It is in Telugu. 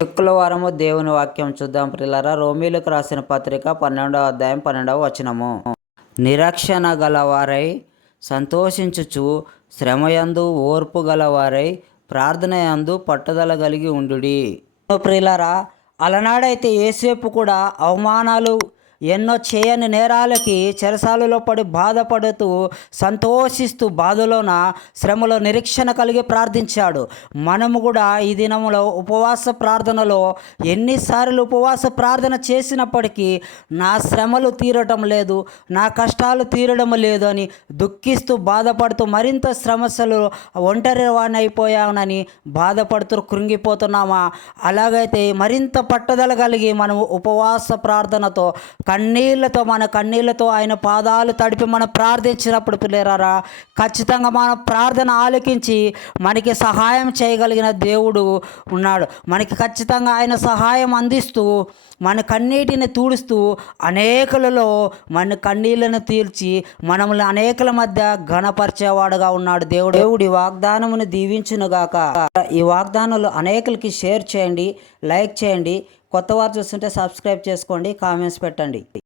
శుక్రవారము దేవుని వాక్యం చూద్దాం ప్రిల్లరా రోమిలకు రాసిన పత్రిక పన్నెండవ అధ్యాయం పన్నెండవ వచనము. నిరక్షణ గలవారై సంతోషించుచు శ్రమయందు ఓర్పు గలవారై ప్రార్థనయందు పట్టుదల కలిగి ఉండుడి. ప్రిల్లరా అలనాడైతే ఏసేపు కూడా అవమానాలు ఎన్నో చేయని నేరాలకి చెరసాలలో పడి బాధపడుతూ సంతోషిస్తూ బాధలోన శ్రమలో నిరీక్షణ కలిగి ప్రార్థించాడు. మనము కూడా ఈ దినములో ఉపవాస ప్రార్థనలో ఎన్నిసార్లు ఉపవాస ప్రార్థన చేసినప్పటికీ నా శ్రమలు తీరటం లేదు నా కష్టాలు తీరడం లేదు అని దుఃఖిస్తూ బాధపడుతూ మరింత శ్రమస్యలు ఒంటరి వాడిని బాధపడుతూ కృంగిపోతున్నామా? అలాగైతే మరింత పట్టుదల కలిగి మనము ఉపవాస ప్రార్థనతో కన్నీళ్ళతో మన కన్నీళ్ళతో ఆయన పాదాలు తడిపి మనం ప్రార్థించినప్పుడు పిల్లరారా ఖచ్చితంగా మన ప్రార్థన ఆలకించి మనకి సహాయం చేయగలిగిన దేవుడు ఉన్నాడు. మనకి ఖచ్చితంగా ఆయన సహాయం అందిస్తూ మన కన్నీటిని తూడుస్తూ అనేకులలో మన కన్నీళ్ళను తీర్చి మనల్ని అనేకుల మధ్య ఘనపరిచేవాడుగా ఉన్నాడు. దేవుడు దేవుడి వాగ్దానమును దీవించునుగాక. ఈ వాగ్దానాలు అనేకులకి షేర్ చేయండి లైక్ చేయండి కొత్త వారు చూస్తుంటే సబ్స్క్రైబ్ చేసుకోండి కామెంట్స్ పెట్టండి.